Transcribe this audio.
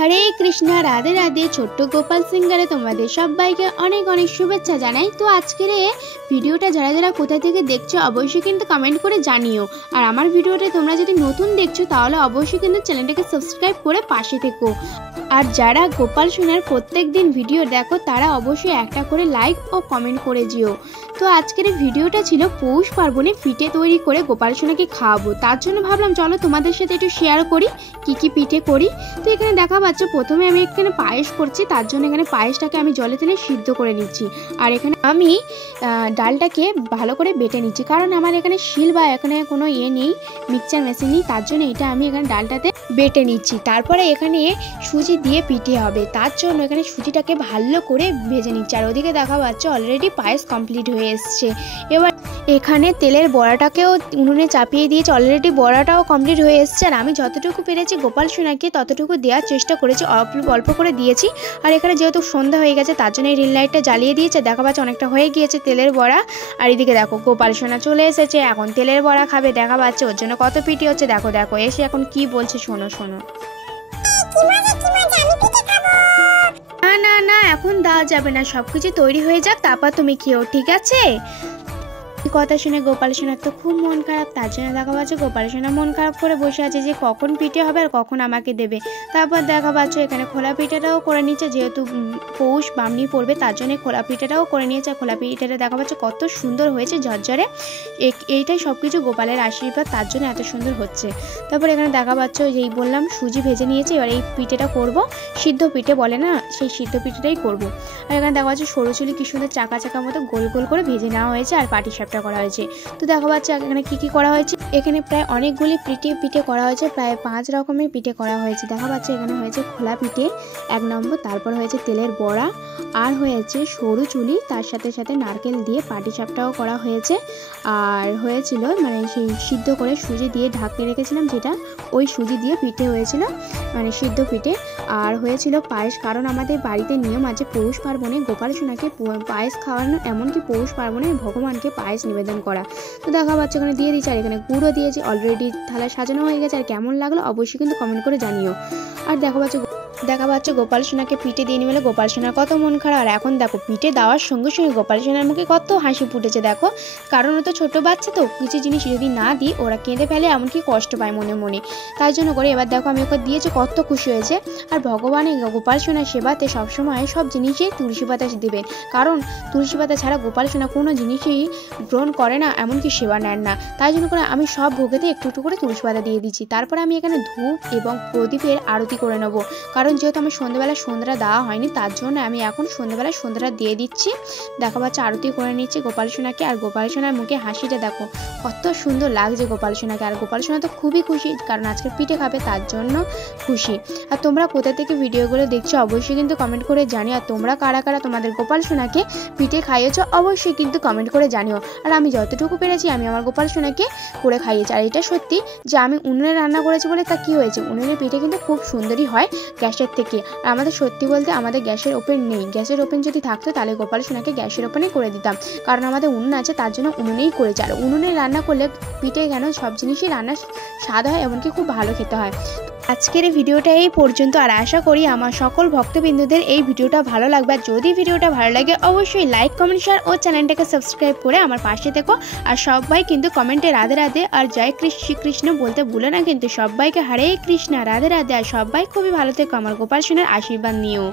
হরে কৃষ্ণ, রাধে রাধে। ছোট্ট গোপাল সিঙ্গারে তোমাদের সবাইকে অনেক অনেক শুভেচ্ছা জানাই। তো আজকের ভিডিওটা যারা যারা কোথা থেকে দেখছো অবশ্যই কিন্তু কমেন্ট করে জানিও। আর আমার ভিডিওটা তোমরা যদি নতুন দেখছো তাহলে অবশ্যই কিন্তু চ্যানেলটাকে সাবস্ক্রাইব করে পাশে থেকো। আর যারা গোপাল সোনার প্রত্যেক দিন ভিডিও দেখো তারা অবশ্যই একটা করে লাইক ও কমেন্ট করে দিও। তো আজকের ভিডিওটা ছিল পৌষ পার্বণে পিঠে তৈরি করে গোপাল সোনাকে খাওয়াবো। তার জন্য ভাবলাম চলো তোমাদের সাথে একটু শেয়ার করি কি কি পিঠে করি। তো এখানে দেখা পাচ্ছ প্রথমে আমি এখানে পায়েস করছি, তার জন্য এখানে পায়েসটাকে আমি জলে তেলে সিদ্ধ করে নিচ্ছি। আর এখানে আমি ডালটাকে ভালো করে বেটে নিচ্ছি, কারণ আমার এখানে শিল বা এখানে কোনো নেই, মিক্সচার মেশিন নেই, তার জন্য এটা আমি এখানে ডালটাতে বেটে নিচ্ছি। তারপরে এখানে সুজি দিয়ে পিঠে হবে, তার জন্য এখানে সুজিটাকে ভালো করে ভেজে নিচ্ছি। আর ওদিকে দেখা পাচ্ছ অলরেডি পায়েস কমপ্লিট হয়ে এসছে। এবার এখানে তেলের বড়াটাকেও উনুনে চাপিয়ে দিয়েছি, অলরেডি বড়াটাও কমপ্লিট হয়ে এসছে। আর আমি যতটুকু পেরেছি গোপাল সোনাকে ততটুকু দেওয়ার চেষ্টা করেছি, অল্প করে দিয়েছি। আর এখানে যেহেতু সন্ধ্যা হয়ে গেছে তার জন্য এই রিল লাইটটা জ্বালিয়ে দিয়েছে, দেখা পাচ্ছে অনেকটা হয়ে গিয়েছে তেলের বড়া। আর এদিকে দেখো গোপাল সোনা চলে এসেছে, এখন তেলের বড়া খাবে। দেখা পাচ্ছে ওর জন্য কত পিঠে হচ্ছে, দেখো দেখো এসে এখন কি বলছে শোনো শোনো। না না না, এখন দেওয়া যাবে না, সবকিছু তৈরি হয়ে যাক তারপর তুমি খেও, ঠিক আছে? কথা শুনে গোপাল সোনার তো খুব মন খারাপ, তার জন্য দেখা পাচ্ছে গোপাল সোনা মন খারাপ করে বসে আছে যে কখন পিঠে হবে আর কখন আমাকে দেবে। তারপর দেখা পাচ্ছে এখানে খোলা পিঠাটাও করে নিচ্ছে, যেহেতু পৌষ বামনি পড়বে তার জন্য খোলা পিঠাটাও করে নিয়েছে। খোলা পিঠাটা দেখা পাচ্ছে কত সুন্দর হয়েছে ঝরঝরে, এইটাই সব কিছু গোপালের আশীর্বাদ, তার জন্য এত সুন্দর হচ্ছে। তারপর এখানে দেখা পাচ্ছে যেই বললাম সুজি ভেজে নিয়েছে, এবার এই পিঠেটা করব, সিদ্ধ পিঠে বলে না, সেই সিদ্ধ পিঠেটাই করব। আর এখানে দেখা পাচ্ছে সরু চুলি কি সুন্দর চাকা চাকা মতো গোল গোল করে ভেজে নেওয়া হয়েছে আর পাটি সাপটা করা হয়েছে। তো দেখা পাচ্ছে এখানে কি কি করা হয়েছে, এখানে প্রায় অনেকগুলি পিঠে করা হয়েছে, প্রায় 5 রকমের পিঠে করা হয়েছে। দেখা পাচ্ছে এখানে হয়েছে খোলা পিঠে 1 নম্বর, তারপর হয়েছে তেলের বড়া, আর হয়েছে সরু চুলি, তার সাথে সাথে নারকেল দিয়ে পাটি সাপটাও করা হয়েছে। আর হয়েছিল মানে সেই সিদ্ধ করে সুজি দিয়ে ঢাকিয়ে রেখেছিলাম, যেটা ওই সুজি দিয়ে পিঠে হয়েছিল, মানে সিদ্ধ পিঠে। আর হয়েছিল পায়েস, কারণ আমাদের বাড়িতে নিয়ম আছে পৌষ পার্বণে গোপাল সোনাকে পায়েস খাওয়ানো, এমনকি পৌষ পার্বণে ভগবানকে পায়েস নিবেদন করা। তো দেখা পাচ্ছে এখানে দিয়ে দিচ্ছি, আর এখানে গুঁড়ো দিয়েছি, অলরেডি থালা সাজানো হয়ে গেছে। আর কেমন লাগলো অবশ্যই কিন্তু কমেন্ট করে জানিও। আর দেখা পাচ্ছে গোপাল সোনাকে পিঠে দিয়ে নিলে গোপাল সোনার কত মন খারাপ। আর এখন দেখো পিঠে দেওয়ার সঙ্গে সঙ্গে গোপাল সোনার মুখে কত হাসি ফুটেছে দেখো, কারণ ও তো ছোটো বাচ্চা, তো কিছু জিনিস যদি না দিই ওরা কেঁদে ফেলে, এমনকি কষ্ট পায় মনে মনে, তাই জন্য করে এবার দেখো আমি ওকে দিয়েছি, কত খুশি হয়েছে। আর ভগবানের গোপাল সোনার সেবাতে সবসময় সব জিনিসই তুলসী পাতা দেবেন, কারণ তুলসী পাতা ছাড়া গোপাল সোনা কোনো জিনিসই গ্রহণ করে না, এমনকি সেবা নেন না। তাই জন্য করে আমি সব ভোগেতে একটু একটু করে তুলসী পাতা দিয়ে দিচ্ছি। তারপরে আমি এখানে ধূপ এবং প্রদীপের আরতি করে নেবো, কারণ যেহেতু আমার সন্ধ্যাবেলা সন্ধ্যাটা দেওয়া হয়নি তার জন্য আমি এখন সন্ধ্যাবেলা সন্ধ্যাটা দিয়ে দিচ্ছি। দেখা পাচ্ছে আরতি করে নিচ্ছি গোপাল সোনাকে। আর গোপাল সোনার মুখে হাসিটা দেখো কত সুন্দর লাগছে গোপাল সোনাকে। আর গোপাল সোনা তো খুবই খুশি, কারণ আজকে পিঠে খাবে তার জন্য খুশি। আর তোমরা কোথা থেকে ভিডিওগুলো দেখছো অবশ্যই কিন্তু কমেন্ট করে জানিও। আর তোমরা কারা কারা তোমাদের গোপাল সোনাকে পিঠে খাইয়েছো অবশ্যই কিন্তু কমেন্ট করে জানিও। আর আমি যতটুকু পেরেছি আমি আমার গোপাল সোনাকে করে খাইয়েছি। আর এটা সত্যি যে আমি উনুনে রান্না করেছি বলে তা কি হয়েছে, উনুনের পিঠে কিন্তু খুব সুন্দরই হয় গ্যাসের থেকে। আর আমাদের সত্যি বলতে আমাদের গ্যাসের ওভেন নেই, গ্যাসের ওভেন যদি থাকতো তাহলে গোপাল সোনাকে গ্যাসের ওভেনে করে দিতাম, কারণ আমাদের উনুন আছে তার জন্য উনুনেই করেছি। আর উনুনে রান্না করলে পিঠে কেন সব জিনিসই রান্নার স্বাদ হয়, এমনকি খুব ভালো খেতে হয়। আজকের এই ভিডিওটা এই পর্যন্ত। আর আশা করি আমার সকল ভক্তবিন্দুদের এই ভিডিওটা ভালো লাগবে। আর যদি ভিডিওটা ভালো লাগে অবশ্যই লাইক কমেন্ট শেয়ার ও চ্যানেলটাকে সাবস্ক্রাইব করে আমার পাশে থেকো। আর সবাই কিন্তু কমেন্টে রাধে রাধে আর জয় শ্রীকৃষ্ণ বলতে ভুলো না কিন্তু। সবাইকে হরে কৃষ্ণ রাধে রাধে। আর সবাই খুবই ভালো থেকো, আমার গোপাল সোনার আশীর্বাদ নিও।